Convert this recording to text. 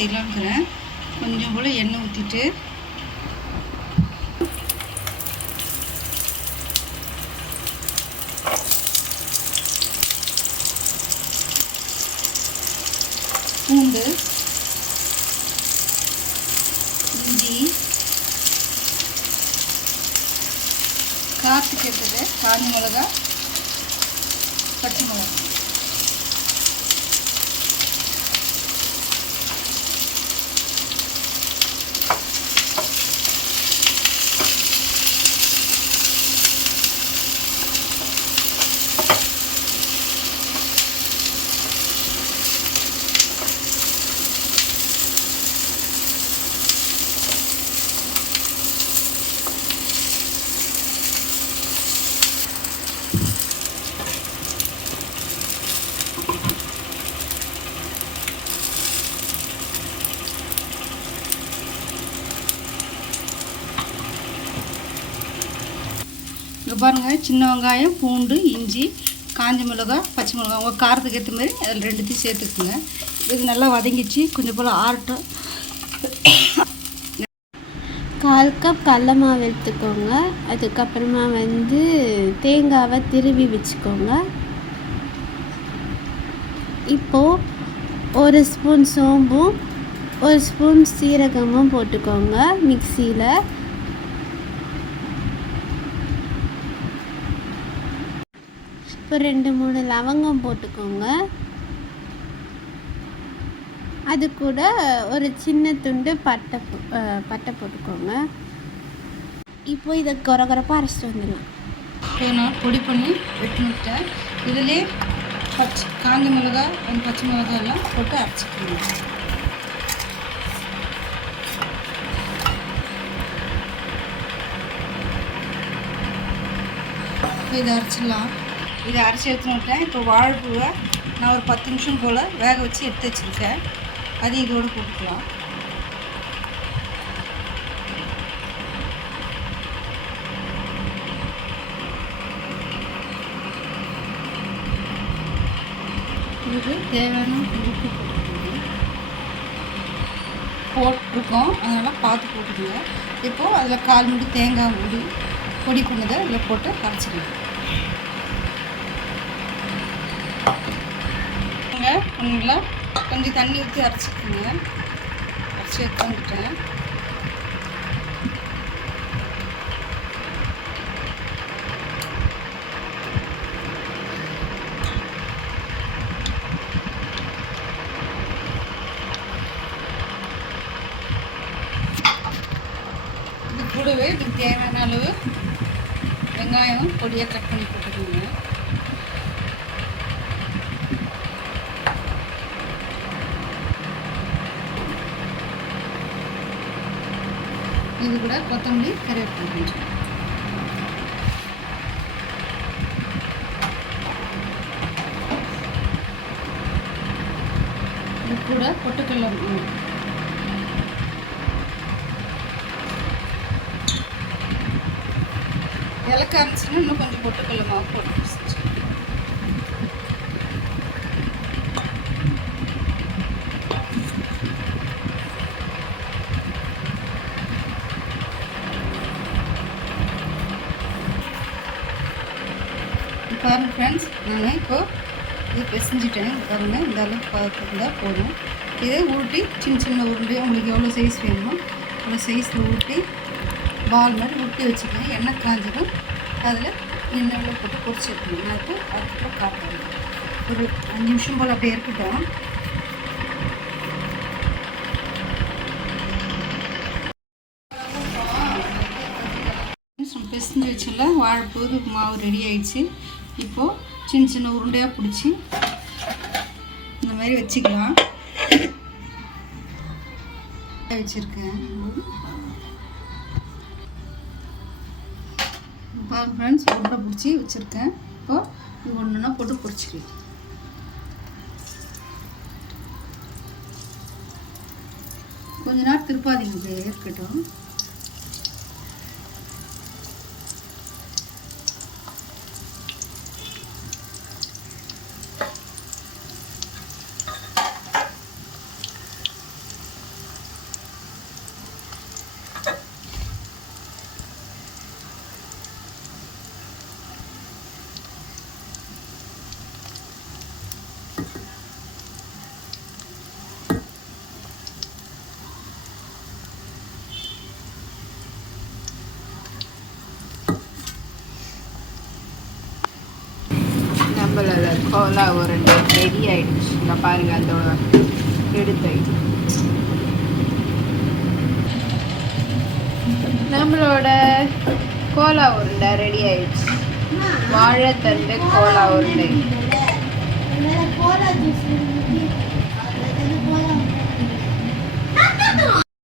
செய்யலாம்ங்கிறேன். கொஞ்சம் போல் எண்ணெய் ஊற்றிட்டு பூண்டு, இஞ்சி, காரத்துக்கு ஏற்றது காஞ்ச மிளகா, பச்சை மிளகா, இங்கே பாருங்கள், சின்ன வெங்காயம், பூண்டு, இஞ்சி, காஞ்ச மிளகா, பச்சை மிளகா உங்கள் காரத்துக்கு ஏற்ற மாதிரி அதில் ரெண்டுத்தையும் சேர்த்துக்குங்க. இது நல்லா வதங்கிச்சு. கொஞ்சம் போல் ஆறட்டும். 1/4 கப் கடல மாவு எடுத்துக்கோங்க. அதுக்கப்புறமா தேங்காவை திருவி வச்சுக்கோங்க. இப்போது 1 ஸ்பூன் சோம்பும் 1 ஸ்பூன் சீரகமும் போட்டுக்கோங்க மிக்சியில். இப்போ 2-3 லவங்கம் போட்டுக்கோங்க. அது கூட ஒரு சின்ன துண்டு பட்டை போட்டுக்கோங்க. இப்போ இதை கொரகொரப்பாக அரைச்சிட்டு வந்துடலாம். இப்போ நான் பொடி பண்ணி வெட்டினுட்டேன். இதிலே காஞ்ச மிளகா, பச்சை மிளகா எல்லாம் போட்டு அரைச்சிக்கணும். இதை அரைச்சிடலாம். இதை அரைச்சி எடுத்துனுட்டேன். இப்போ வாழைப்பூவை நான் ஒரு 10 நிமிஷம் போல் வேக வச்சு எடுத்து வச்சுருக்கேன். அது இதோடு போட்டுக்கலாம். இதுக்கு தேவையான உப்பு போட்டிருக்கோம், அதனால் பார்த்து போட்டுக்கோங்க. இப்போது அதில் 1/4 மூடி தேங்காய் பொடி பண்ணதை அதில் போட்டு அரைச்சிக்கலாம். ஒன்றுங்களா கொஞ்சம் தண்ணி ஊற்றி அரைச்சிக்கோங்க. அரைச்சி எடுத்துட்டேன். இது கூடவே இதுக்கு தேவையான அளவு வெங்காயம் பொடியாக கட் பண்ணி போட்டுக்கோங்க. இது கூட கொத்தமல்லி, கறிவேப்பிலை கொஞ்சம். இது கூட பொட்டுக்கடலை இலக்க அரைச்சின்னா இன்னும் கொஞ்சம் பொட்டுக்கடலை மாவு போட்டு. பாருங்கள் ஃப்ரெண்ட்ஸ், நான் இப்போது இது பிசைஞ்சிட்டேன். பாருங்கள், இந்த அளவுக்கு பார்த்துருந்தால் போதும். இதை ஊட்டி சின்ன உருண்டையாக உங்களுக்கு எவ்வளோ சைஸ் வேணுமோ அவ்வளோ சைஸில் ஊட்டி பால் மாதிரி ஊட்டி வச்சுக்கேன். எண்ணெய் காஞ்சதும் அதில் எண்ணெயில் போட்டு பொரிச்சு வைக்கணும். நான் இப்போ அதுக்கப்புறம் காட்டுறேன். ஒரு 5 நிமிஷம் போல் அப்படியே இருக்கட்டும். பிசைஞ்சு வச்சுல வாழைப்பூ மாவு ரெடி ஆயிடுச்சு. இப்போது சின்ன உருண்டையாக பிடிச்சி இந்த மாதிரி வச்சுக்கலாம். வச்சுருக்கேன். பாருங்க ஃப்ரெண்ட்ஸ், உருண்டை பிடிச்சி வச்சுருக்கேன். இப்போது இது ஒன்றுனா போட்டு பொரிச்சிக்கலாம். கொஞ்ச நேரம் திருப்பாதீங்க, இருக்கட்டும். கோலா உருண்டை ரெடி ஆயிடுச்சு. இங்கே பாருங்க அதோட எடுத்து நம்மளோட கோலா உருண்டை ரெடி ஆயிடுச்சு. வாழைத்தண்டு கோலா உருண்டை.